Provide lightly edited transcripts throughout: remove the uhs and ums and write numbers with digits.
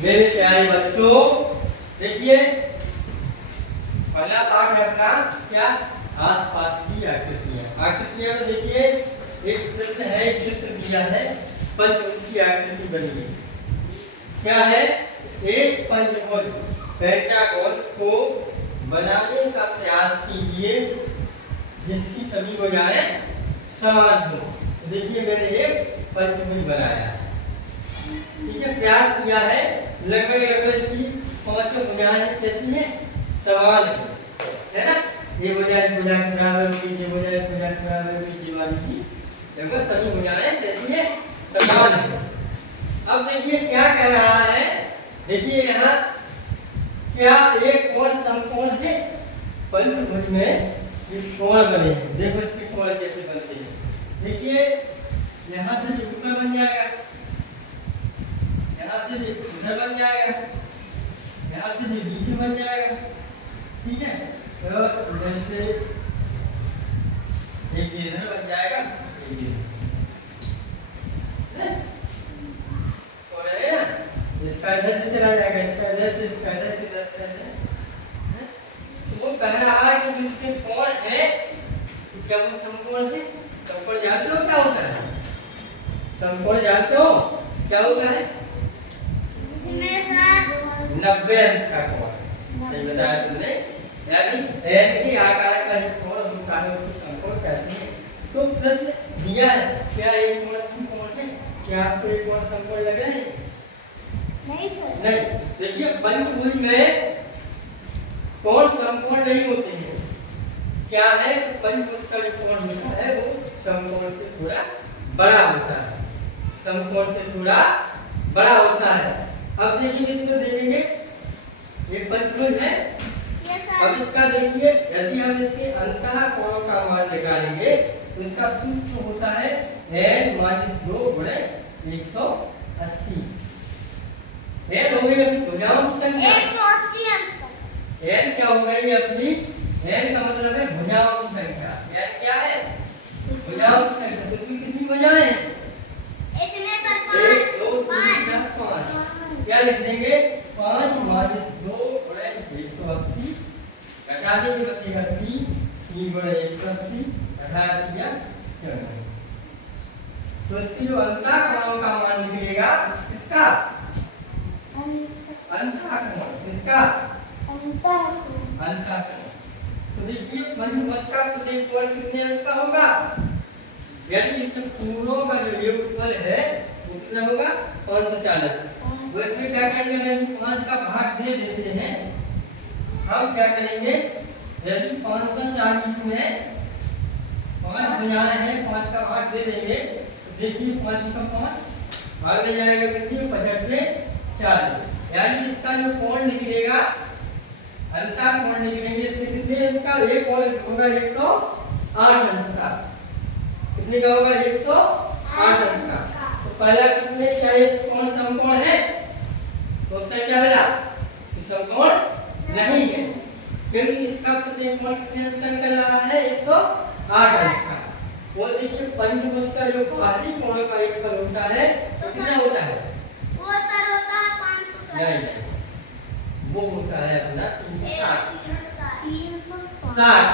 मेरे प्यारे बच्चों, देखिए पहला पार्ट है अपना क्या, आसपास की आकृतियां। आकृतियां में देखिए एक प्रश्न है, एक चित्र दिया है, पंचभुज की आकृति बनी है। क्या है? एक पंचभुज पेंटागन को बनाने का प्रयास कीजिए जिसकी सभी भुजाएं समान हो। देखिए मैंने एक पंचभुज बनाया, ठीक है, प्रयास किया है। लगभग इसकी पांचों भुजाएं कैसी हैं? समान है ना। ये भुजा इस भुजा के बराबर होगी, ये भुजा इस भुजा के बराबर होगी, ये वाली की लगभग सभी भुजाएं कैसी हैं? समान है। अब देखिए क्या कह रहा है, देखिए यहाँ क्या एक कोण समकोण है? पंचभुज में ये कोण बने हैं, देखो इसके कोण कैसे बनते हैं। देखिए यहाँ से ऊपर बन जाएगा, यहाँ से इधर बन जाएगा, यहाँ से बीच में बन जाएगा, ठीक है। तो इधर से एक इधर बन जाएगा, एक इधर, और है ना, इसका इधर से चला जाएगा, इसका इधर से, इसका इधर से, इधर से। वो कह रहा है कि इसके कोण है, तो क्या वो समकोण है? समकोण जानते हो क्या होता है? समकोण जानते हो क्या होता है? 90 अंश का कोण, सही बताया तुमने। यानी एन के आकार का जो कोण होता है उसको समकोण कहते हैं। तो प्रश्न दिया है, क्या एक कोण समकोण है? क्या आपको एक कोण समकोण लग रहा है? नहीं सर, नहीं। देखिए पंचभुज में कोण समकोण नहीं होते हैं। क्या है? पंचभुज का जो कोण होता है वो समकोण से थोड़ा बड़ा होता है, समकोण से थोड़ा बड़ा होता है। अब देखिए इसमें देखेंगे ये पंचभुज है। अब इसका देखिए यदि हम इसके अंतः कोणों का मान निकालेंगे तो इसका सूत्र होता है n-2 गुणे 180। n हो गई अपनी भुजाओं की संख्या, 180 अंश का। n क्या हो गई अपनी? n का मतलब है भुजाओं की संख्या। n क्या है? भुजाओं की संख्या। तो इसमें कितनी भुजाएं हैं? इसमें सर 1 2 3 4 5। क्या लिख देंगे? 5 - 2 गुणे 180, घटा देंगे बचेगा 3, 3 गुणे 180, घटा दिया 4। तो इसकी जो अंतः कोण का मान निकलेगा किसका? अंतः कोण किसका? अंतः कोण। तो देखिए पंचभुज का प्रत्येक कोण कितने अंश का होगा? यदि इसमें कोणों का जो योगफल है वो कितना होगा? 540। तो इसमें क्या करेंगे, यदि 5 का भाग दे देते हैं, हम क्या करेंगे, यदि 540 में 5 भुजाएं हैं, 5 का भाग दे देंगे तो देखिए 5 का 5 भाग ले जाएगा कितनी? 65 40। यानी इसका जो कोण निकलेगा, अंतः कोण निकलेंगे इसके कितने अंश का? एक कोण होगा 108 अंश का। कितने का होगा? 108 अंश का। तो पहला प्रश्न है क्या ये कोण समकोण है? तो उत्तर क्या मिला? कि समकोण नहीं है, क्योंकि इसका प्रत्येक कोण कितने अंश का निकल रहा है? 108 अंश का। वो देखिए पंचभुज का जो बाहरी कोण का एक फल होता है तो कितना होता है? वो सर होता है 540। नहीं, वो होता है अपना 360। 360।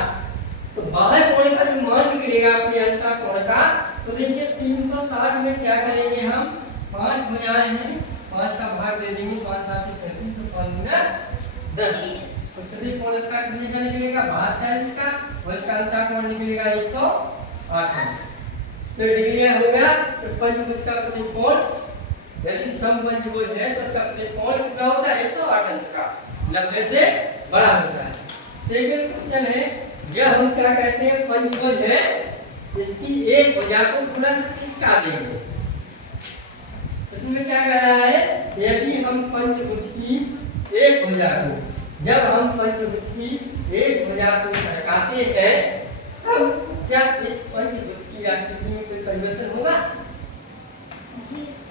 तो बाहर कोण का जो मान निकलेगा अपने अंतः कोण का, तो देखिए 360 में क्या करेंगे हम? 5 भुजाएं हैं, 5 का भाग दे देंगे, 5 7 35, तो 5 गुना 10। तो प्रत्येक कोण इसका कितने का निकलेगा? 72 इसका, और इसका अंतः कोण निकलेगा 108। तो डिग्री हो गया। तो पंचभुज का प्रत्येक कोण यदि समपंचभुज है तो इसका प्रत्येक कोण कितना होता है? 108 अंश का, 90 से बड़ा होता है। सेकंड क्वेश्चन है, जब हम क्या कहते हैं पंचभुज है, इसकी एक भुजा को थोड़ा सा खिसका देंगे। इसमें क्या कह रहा है, यदि हम पंचभुज की एक भुजा को, जब हम पंचभुज की एक भुजा को सरकाते हैं तब क्या इस पंचभुज की आकृति में कोई परिवर्तन होगा?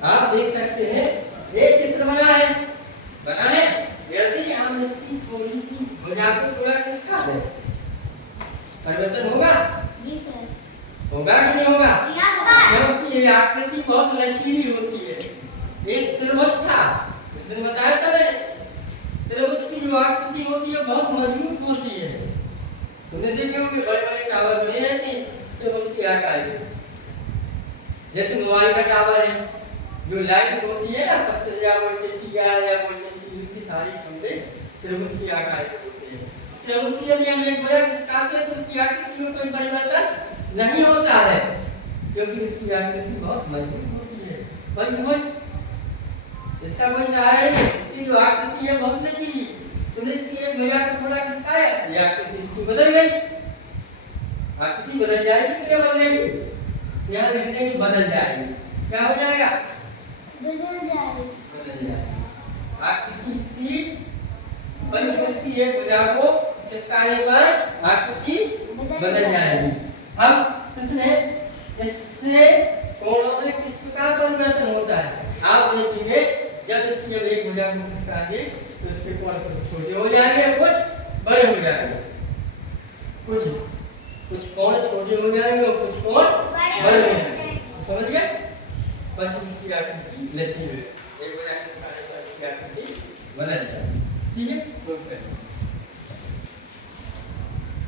आप देख सकते हैं ये चित्र बना है। यदि हम इसकी थोड़ी सी भुजा को थोड़ा खिसका दें, परिवर्तन होगा? जी सर। होगा कि नहीं होगा? Yes sir. क्योंकि ये आकृति बहुत लचीली होती है। एक त्रिभुज था, उस दिन बताया था मैंने, त्रिभुज की जो आकृति होती है बहुत मजबूत होती है। तुमने देखे होंगे बड़े बड़े टावर बने रहते हैं त्रिभुज के आकार के, जैसे मोबाइल का टावर है, जो लाइट होती है ना 25,000 वोल्टेज की 11,000 वोल्टेज की सारी खंभे त्रिभुज के आकार के होते हैं। त्रिभुज की यदि हम एक वजह खिसकाते हैं तो उसकी आकृति में कोई परिवर्तन नहीं होता है, क्योंकि उसकी आकृति बहुत मजबूत होती है, मजबूत, इसका कोई सहारा नहीं। इसकी जो आकृति है बहुत लचीली, तुमने इसकी एक वजह को थोड़ा खिसकाया, ये आकृति इसकी बदल गई, आकृति बदल जाएगी तो क्या बदलेगी, यहाँ लिखने में बदल जाएगी, क्या हो जाएगा, बदल जाएगी, बदल जाएगी आकृति इसकी। पंचभुज की एक भुजा को खिसकाने पर आकृति बदल जाएगी। अब इससे कोणों में किस प्रकार परिवर्तन होता है आप देखेंगे, जब इसकी जब एक भुजा को खिसकाएंगे तो इसके कोण कुछ छोटे हो जाएंगे, कुछ बड़े हो जाएंगे, कुछ कोण छोटे हो जाएंगे और कुछ कोण बड़े हो जाएंगे। समझ गए? पंचभुज की आकृति लचीली है, एक भुजा खिसकाने पर इसकी आकृति बदल जाएगी। ठीक है, नोट करें।